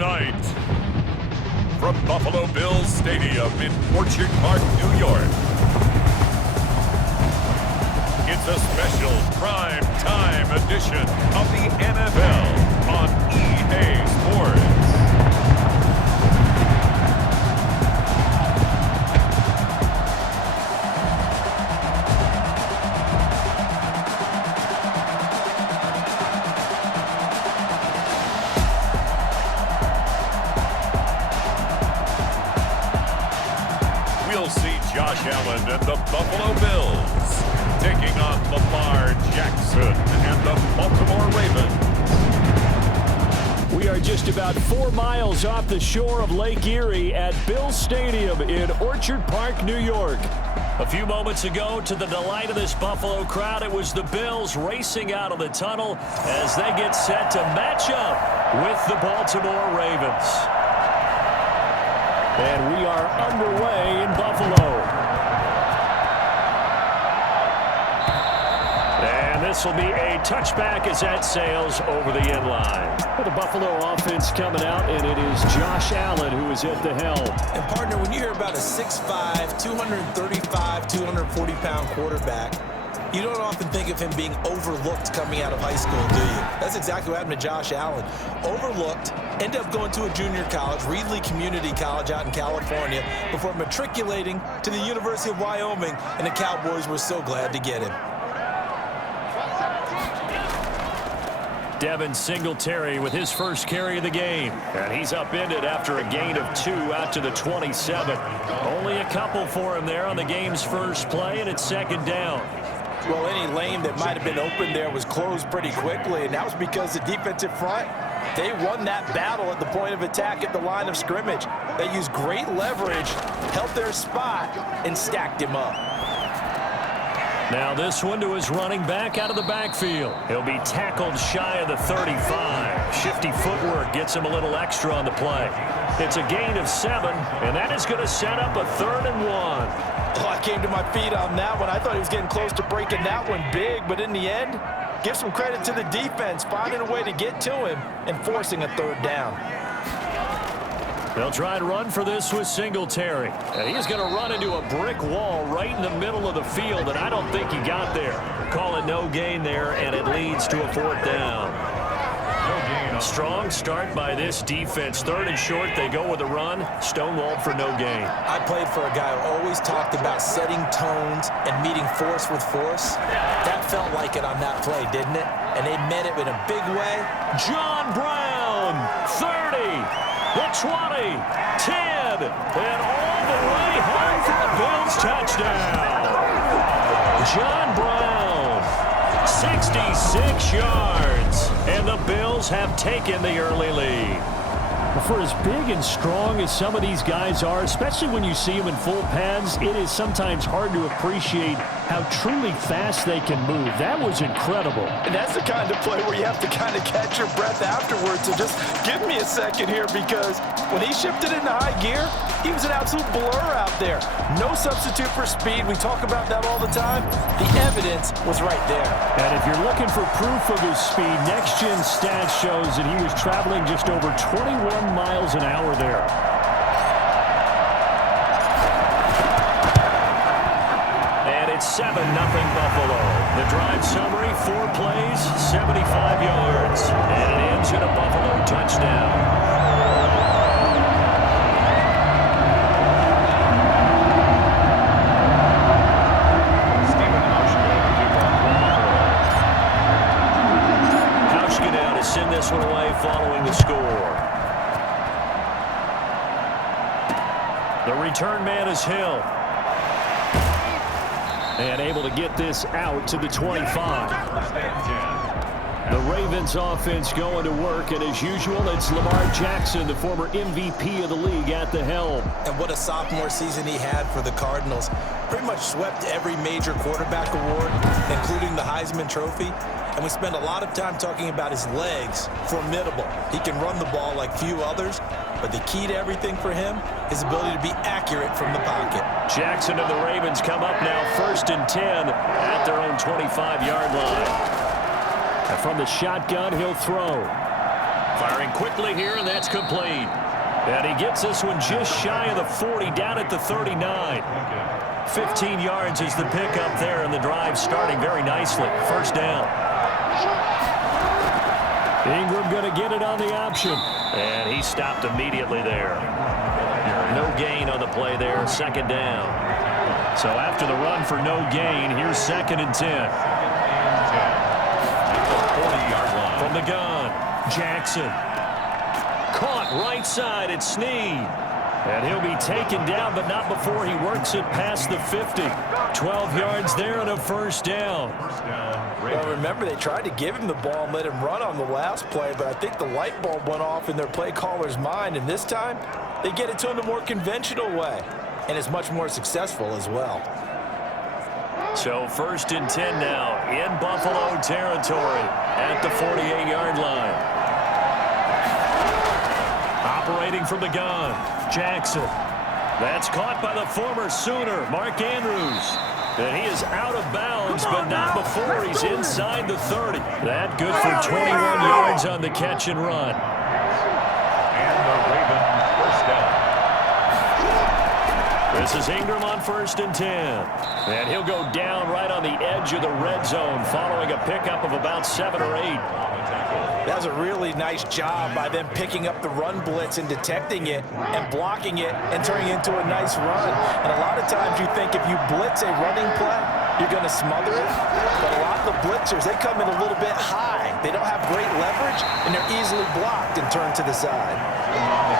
tonight, from Buffalo Bills Stadium in Orchard Park, New York, it's a special prime time edition of the NFL on EA Sports. Josh Allen and the Buffalo Bills taking on Lamar Jackson and the Baltimore Ravens. We are just about 4 miles off the shore of Lake Erie at Bills Stadium in Orchard Park, New York. A few moments ago, to the delight of this Buffalo crowd, it was the Bills racing out of the tunnel as they get set to match up with the Baltimore Ravens. And we are underway in Buffalo. And this will be a touchback as that sails over the end line. Well, the Buffalo offense coming out, and it is Josh Allen who is at the helm. And, partner, when you hear about a 6'5", 235, 240-pound quarterback, you don't often think of him being overlooked coming out of high school, do you? That's exactly what happened to Josh Allen. Overlooked, ended up going to a junior college, Reedley Community College out in California, before matriculating to the University of Wyoming, and the Cowboys were so glad to get him. Devin Singletary with his first carry of the game. And he's upended after a gain of 2 out to the 27. Only a couple for him there on the game's first play, and it's second down. Well, any lane that might have been open there was closed pretty quickly, and that was because the defensive front, they won that battle at the point of attack at the line of scrimmage. They used great leverage, held their spot, and stacked him up. Now this one to his running back out of the backfield. He'll be tackled shy of the 35. Shifty footwork gets him a little extra on the play. It's a gain of 7, and that is going to set up a 3rd and 1. Oh, I came to my feet on that one. I thought he was getting close to breaking that one big, but in the end, give some credit to the defense, finding a way to get to him and forcing a 3rd down. They'll try and run for this with Singletary. And he's going to run into a brick wall right in the middle of the field, and I don't think he got there. Call it no gain there, and it leads to a 4th down. Strong start by this defense. 3rd and short, they go with a run. Stonewalled for no gain. I played for a guy who always talked about setting tones and meeting force with force. That felt like it on that play, didn't it? And they met it in a big way. John Brown, 30, the 20, 10, and all the way home for a Bills touchdown. John Brown, 66 yards, and the Bills have taken the early lead. For as big and strong as some of these guys are, especially when you see them in full pads, it is sometimes hard to appreciate how truly fast they can move. That was incredible. And that's the kind of play where you have to kind of catch your breath afterwards. So just give me a second here, because when he shifted into high gear, he was an absolute blur out there. No substitute for speed. We talk about that all the time. The evidence was right there. And if you're looking for proof of his speed, Next Gen Stats shows that he was traveling just over 21 miles an hour there. And it's 7-0 Buffalo. The drive summary, 4 plays, 75 yards. And it ends in a Buffalo touchdown. Send this one away following the score. The return man is Hill. And able to get this out to the 25. The Ravens offense going to work, and as usual, it's Lamar Jackson, the former MVP of the league, at the helm. And what a sophomore season he had for the Cardinals. Pretty much swept every major quarterback award, including the Heisman Trophy. And we spend a lot of time talking about his legs. Formidable. He can run the ball like few others, but the key to everything for him is ability to be accurate from the pocket. Jackson and the Ravens come up now 1st and 10 at their own 25-yard line. And from the shotgun, he'll throw. Firing quickly here, and that's complete. And he gets this one just shy of the 40, down at the 39. 15 yards is the pickup there, and the drive starting very nicely. First down. Ingram going to get it on the option. And he stopped immediately there. No gain on the play there. Second down. So after the run for no gain, here's 2nd and 10. From the gun, Jackson. Caught right side at Snead. And he'll be taken down, but not before he works it past the 50. 12 yards there and a first down. Well, remember, they tried to give him the ball and let him run on the last play, but I think the light bulb went off in their play caller's mind, and this time they get it to him the more conventional way, and it's much more successful as well. So 1st and 10 now in Buffalo territory at the 48-yard line. Operating from the gun, Jackson. That's caught by the former Sooner, Mark Andrews. And he is out of bounds, but not before he's inside the 30. That good for 21 yards on the catch and run. And the Ravens first down. This is Ingram on 1st and 10. And he'll go down right on the edge of the red zone following a pickup of about 7 or 8. That was a really nice job by them picking up the run blitz and detecting it and blocking it and turning it into a nice run. And a lot of times you think if you blitz a running play, you're going to smother it. But a lot of the blitzers, they come in a little bit high. They don't have great leverage, and they're easily blocked and turned to the side.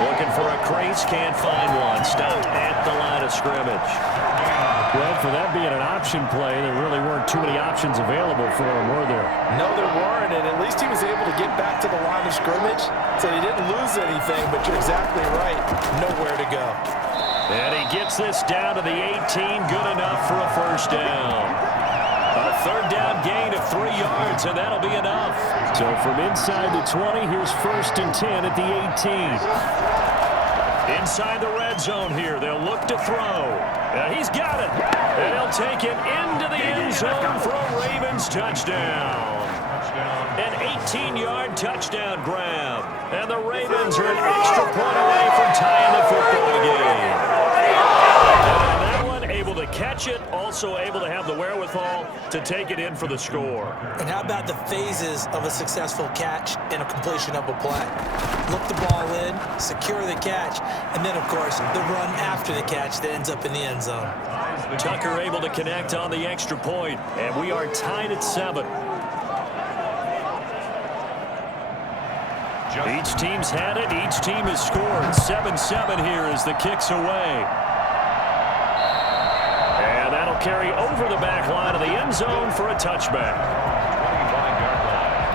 Looking for a crease, can't find one. Stopped at the line of scrimmage. Well, for that being an option play, there really weren't too many options available for him, were there? No, there weren't, and at least he was able to get back to the line of scrimmage, so he didn't lose anything, but you're exactly right. Nowhere to go. And he gets this down to the 18, good enough for a first down. A 3rd down gain of 3 yards, and that'll be enough. So from inside the 20, here's 1st and 10 at the 18. Inside the red zone here, they'll look to throw. He's got it. And he'll take it into the end zone for a Ravens touchdown. An 18-yard touchdown grab. And the Ravens are an extra point away from tying the football game. And that one able to catch it, also able to have the wherewithal to take it in for the score. And how about the phases of a successful catch and a completion of a play? Look the ball in, secure the catch, and then, of course, the run after the catch that ends up in the end zone. Tucker able to connect on the extra point, and we are tied at 7. Each team's had it. Each team has scored. 7-7 here as the kick's away. And that'll carry over the back line of the end zone for a touchback.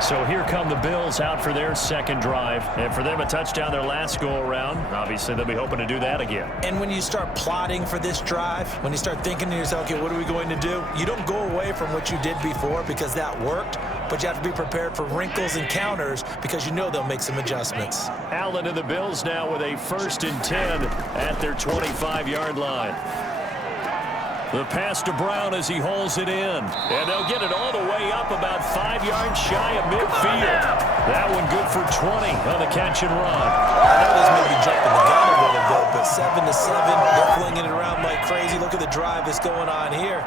So here come the Bills out for their 2nd drive. And for them, a touchdown their last go-around. Obviously, they'll be hoping to do that again. And when you start plotting for this drive, when you start thinking to yourself, okay, what are we going to do? You don't go away from what you did before because that worked, but you have to be prepared for wrinkles and counters because you know they'll make some adjustments. Allen and the Bills now with a 1st and 10 at their 25-yard line. The pass to Brown as he hauls it in. And they'll get it all the way up about 5 yards shy of midfield. That one good for 20 on the catch and run. I know this may be jumping the gun a little bit, but 7-7, they're flinging it around like crazy. Look at the drive that's going on here.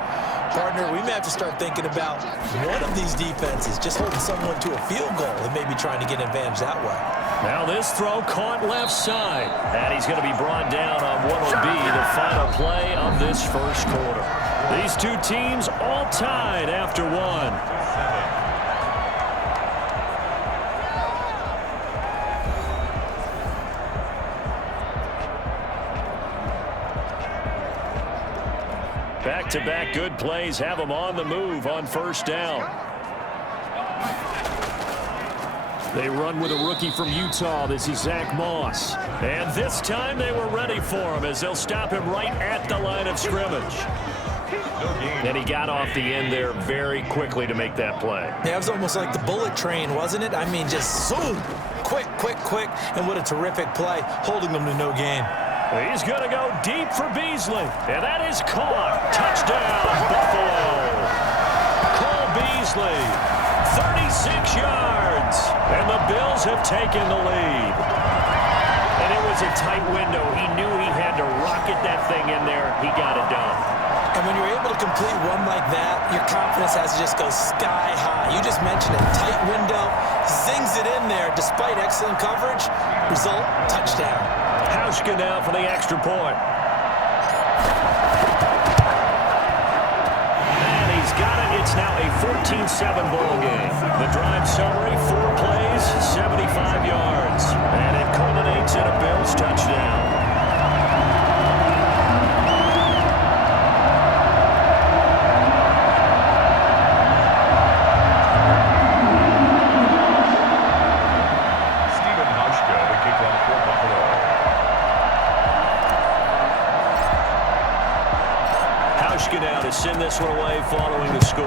Partner, we may have to start thinking about one of these defenses just holding someone to a field goal and maybe trying to get an advantage that way. Now this throw caught left side. And he's going to be brought down on what will be the final play of this first quarter. These two teams all tied after one. Back-to-back good plays have them on the move on first down. They run with a rookie from Utah. This is Zach Moss. And this time they were ready for him as they'll stop him right at the line of scrimmage. And he got off the end there very quickly to make that play. Yeah, it was almost like the bullet train, wasn't it? I mean, just zoom, quick, and what a terrific play, holding them to no gain. He's going to go deep for Beasley, and that is caught. Touchdown, Buffalo. Cole Beasley, 36 yards, and the Bills Bills have taken the lead. And it was a tight window. He knew he had to rocket that thing in there. He got it done. And when you're able to complete one like that, your confidence has to just go sky high. You just mentioned it. Tight window, zings it in there despite excellent coverage. Result, touchdown. Hauschka now for the extra point. And he's got it. It's now a 14-7 ball game. The drive summary, 4 plays, 75 yards. And it culminates in a Bills touchdown. Now to send this one away following the score.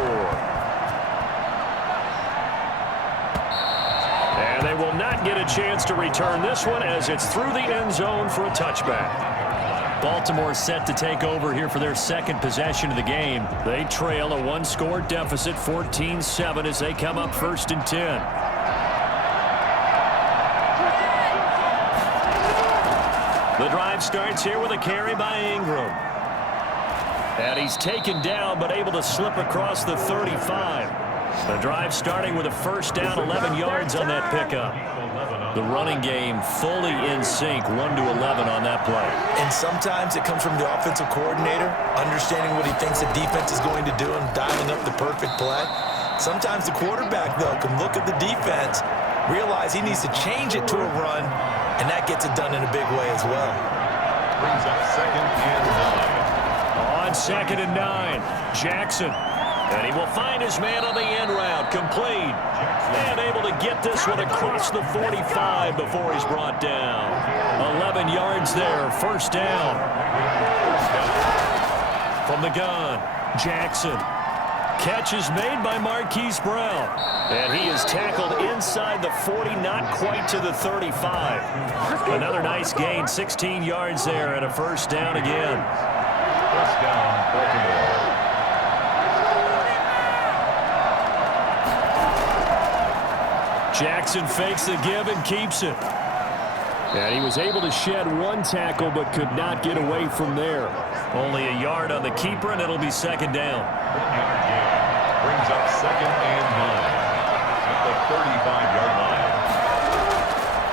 And they will not get a chance to return this one as it's through the end zone for a touchback. Baltimore set to take over here for their second possession of the game. They trail a 1-score deficit, 14-7, as they come up 1st and 10. The drive starts here with a carry by Ingram. And he's taken down, but able to slip across the 35. The drive starting with a first down, 11 yards on that pickup. The running game fully in sync, 1-11 on that play. And sometimes it comes from the offensive coordinator, understanding what he thinks the defense is going to do and dialing up the perfect play. Sometimes the quarterback, though, can look at the defense, realize he needs to change it to a run, and that gets it done in a big way as well. Brings up 2nd and 9. On 2nd and 9, Jackson. And he will find his man on the end route, complete. And able to get this one across the 45 before he's brought down. 11 yards there, first down. From the gun, Jackson. Catch is made by Marquise Brown. And he is tackled inside the 40, not quite to the 35. Another nice gain, 16 yards there, and a first down again. First down, Baltimore. Jackson fakes the give and keeps it. And he was able to shed 1 tackle but could not get away from there. Only a yard on the keeper, and it'll be 2nd down. 1-yard gain. Brings up 2nd and 9 at the 35-yard line.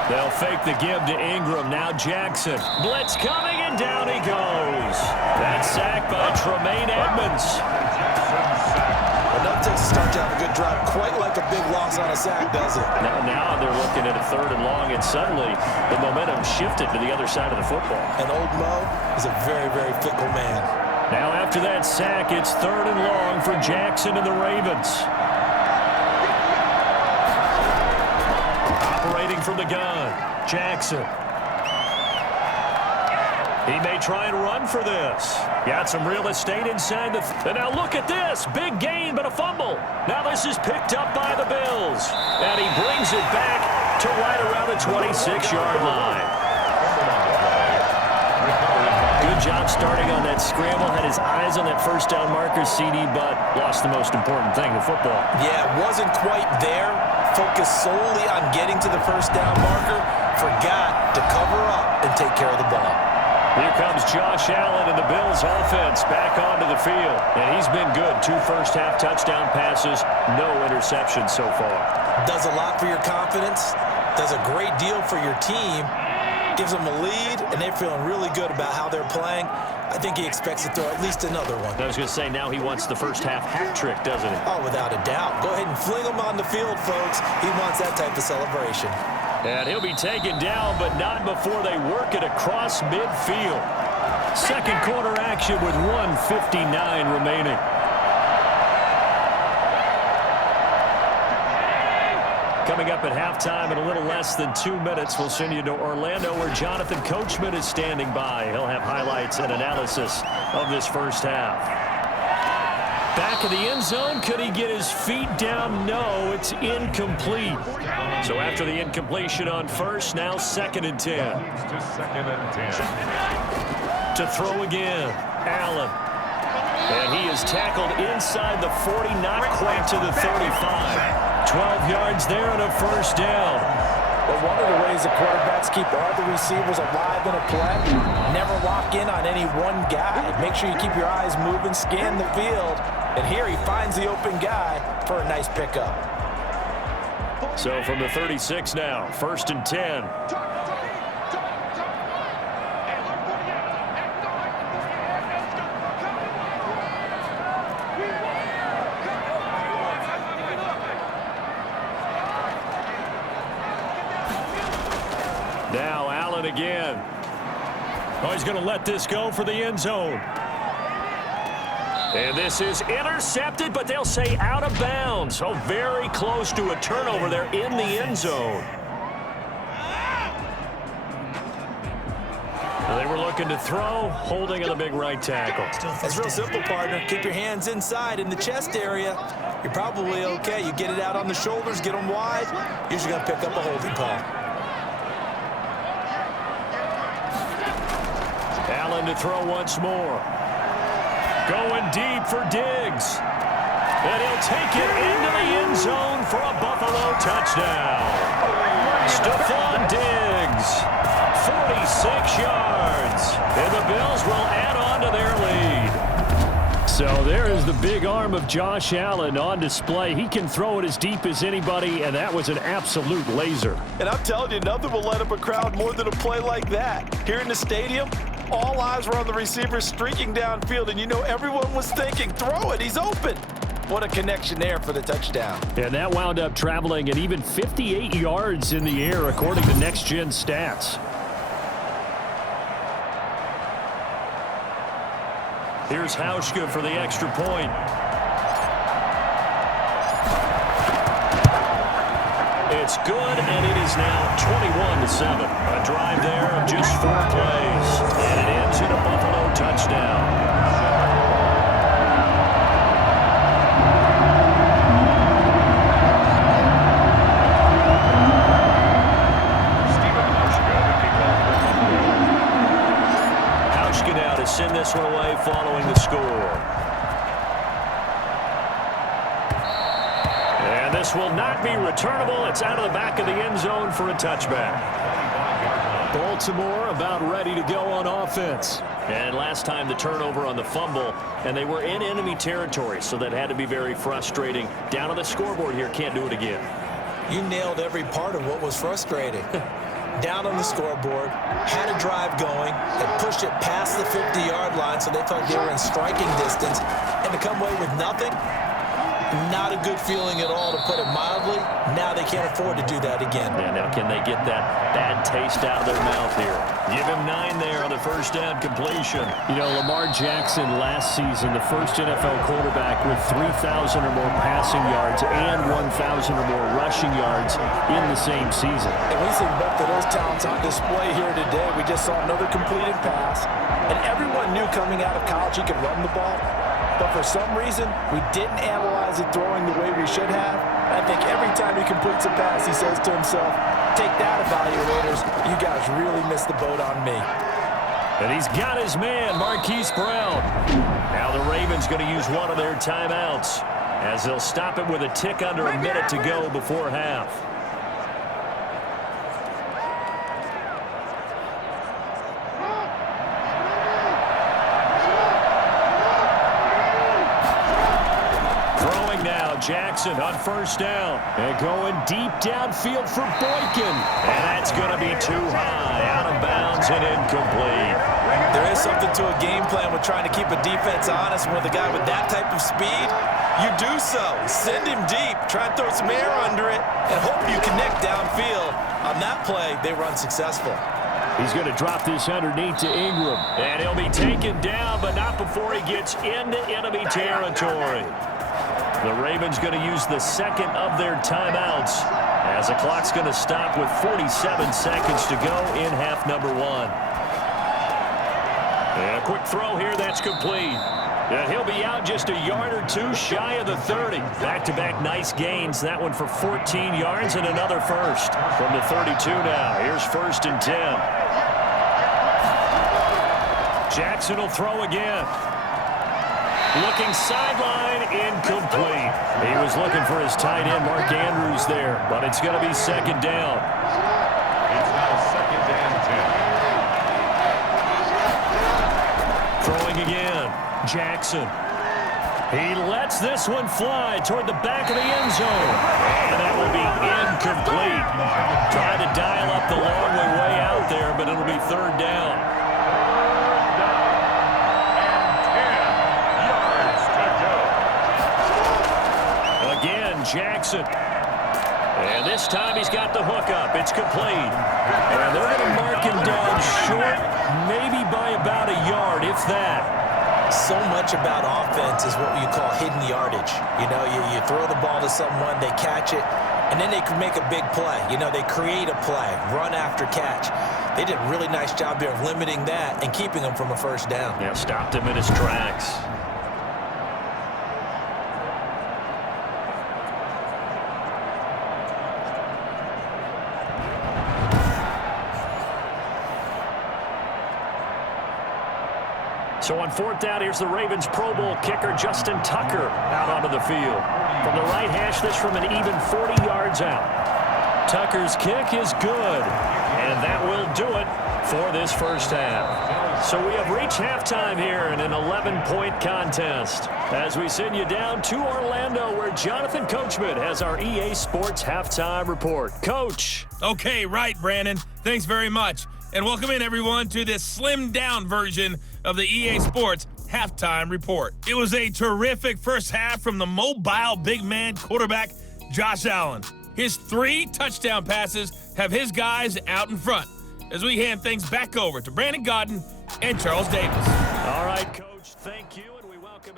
They'll fake the give to Ingram. Now Jackson. Blitz coming, and down he goes. That sack by Tremaine Edmonds. Enough to start to have a good drive. Quite like a big loss on a sack, does it? Now they're looking at a 3rd and long, and suddenly the momentum shifted to the other side of the football. And old Mo is a very, very fickle man. Now after that sack, it's 3rd and long for Jackson and the Ravens. Operating from the gun, Jackson. He may try and run for this. Got some real estate inside the... And now look at this. Big gain, but a fumble. Now this is picked up by the Bills. And he brings it back to right around the 26-yard line. Good job starting on that scramble. Had his eyes on that first down marker, CD, but lost the most important thing, the football. Yeah, wasn't quite there. Focused solely on getting to the first down marker. Forgot to cover up and take care of the ball. Here comes Josh Allen and the Bills offense back onto the field. And he's been good. 2 first-half touchdown passes, no interceptions so far. Does a lot for your confidence. Does a great deal for your team. Gives them a lead, and they're feeling really good about how they're playing. I think he expects to throw at least another one. I was going to say, now he wants the first-half hat trick, doesn't he? Oh, without a doubt. Go ahead and fling him on the field, folks. He wants that type of celebration. And he'll be taken down, but not before they work it across midfield. Second quarter action with 1:59 remaining. Coming up at halftime in a little less than 2 minutes, we'll send you to Orlando where Jonathan Coachman is standing by. He'll have highlights and analysis of this first half. Back of the end zone, could he get his feet down? No, it's incomplete. So after the incompletion on first, now 2nd and 10. To 2nd and 10. To throw again, Allen. And he is tackled inside the 40, not quite to the 35. 12 yards there and a first down. But one of the ways the quarterbacks keep all the receivers alive in a play, never lock in on any one guy. Make sure you keep your eyes moving, scan the field. And here he finds the open guy for a nice pickup. So from the 36 now, 1st and 10. Now Allen again. Oh, he's going to let this go for the end zone. And this is intercepted, but they'll say out of bounds. So very close to a turnover there in the end zone. They were looking to throw, holding on the big right tackle. It's real simple, partner. Keep your hands inside in the chest area. You're probably okay. You get it out on the shoulders, get them wide. Usually going to pick up a holding call. Allen to throw once more. Going deep for Diggs. And he'll take it into the end zone for a Buffalo touchdown. Stephon Diggs, 46 yards. And the Bills will add on to their lead. So there is the big arm of Josh Allen on display. He can throw it as deep as anybody, and that was an absolute laser. And I'm telling you, nothing will light up a crowd more than a play like that. Here in the stadium, all eyes were on the receiver streaking downfield, and you know everyone was thinking, throw it, he's open. What a connection there for the touchdown. And that wound up traveling at even 58 yards in the air, according to Next Gen Stats. Here's Hauschka for the extra point. It's good, and it is now 21-7. A drive there of just 4 plays, and it ends in a Buffalo touchdown. Hauschka now to send this one away following the score. And this will not be returnable. It's out of the back of the end zone for a touchback. Baltimore about ready to go on offense. And last time the turnover on the fumble, and they were in enemy territory, so that had to be very frustrating. Down on the scoreboard here, can't do it again. You nailed every part of what was frustrating. Down on the scoreboard, had a drive going, and pushed it past the 50-yard line so they felt they were in striking distance, and to come away with nothing, not a good feeling at all, to put it mildly. Now they can't afford to do that again. Yeah, now can they get that bad taste out of their mouth here? Give him 9 there on the first down completion. You know, Lamar Jackson last season, the first NFL quarterback with 3,000 or more passing yards and 1,000 or more rushing yards in the same season. And we see both of those talents on display here today. We just saw another completed pass. And everyone knew coming out of college he could run the ball. But for some reason, we didn't analyze it throwing the way we should have. I think every time he completes a pass, he says to himself, take that, evaluators. You guys really missed the boat on me. And he's got his man, Marquise Brown. Now the Ravens going to use one of their timeouts, as they'll stop it with a tick under a minute to go before half. Jackson on first down. And going deep downfield for Boykin. And that's going to be too high. Out of bounds and incomplete. There is something to a game plan with trying to keep a defense honest. And with a guy with that type of speed, you do so. Send him deep. Try and throw some air under it and hope you connect downfield. On that play, they were unsuccessful. He's going to drop this underneath to Ingram. And he'll be taken down, but not before he gets into enemy territory. The Ravens going to use the second of their timeouts, as the clock's going to stop with 47 seconds to go in half number 1. And a quick throw here, that's complete. And he'll be out just a yard or two shy of the 30. Back-to-back nice gains. That one for 14 yards and another first. From the 32 now, here's 1st and 10. Jackson will throw again. Looking sideline, incomplete. He was looking for his tight end, Mark Andrews, there, but it's going to be second down. Throwing again. Jackson. He lets this one fly toward the back of the end zone. And that will be incomplete. Tried to dial up the long way out there, but it'll be third down. Again, Jackson. And this time he's got the hook up. It's complete. And they're going to mark him down short, maybe by about a yard, if that. So much about offense is what you call hidden yardage. You know, you throw the ball to someone, they catch it, and then they can make a big play. You know, they create a play, run after catch. They did a really nice job here of limiting that and keeping them from a first down. Yeah, stopped him in his tracks. So on fourth down, here's the Ravens Pro Bowl kicker Justin Tucker out onto the field. From the right hash, this from an even 40 yards out. Tucker's kick is good, and that will do it for this first half. So we have reached halftime here in an 11-point contest as we send you down to Orlando, where Jonathan Coachman has our EA Sports Halftime Report. Coach. Okay, right, Brandon. Thanks very much. And welcome in, everyone, to this slimmed-down version of the EA Sports Halftime Report. It was a terrific first half from the mobile big man quarterback, Josh Allen. His 3 touchdown passes have his guys out in front as we hand things back over to Brandon Gaudin and Charles Davis. All right, Coach.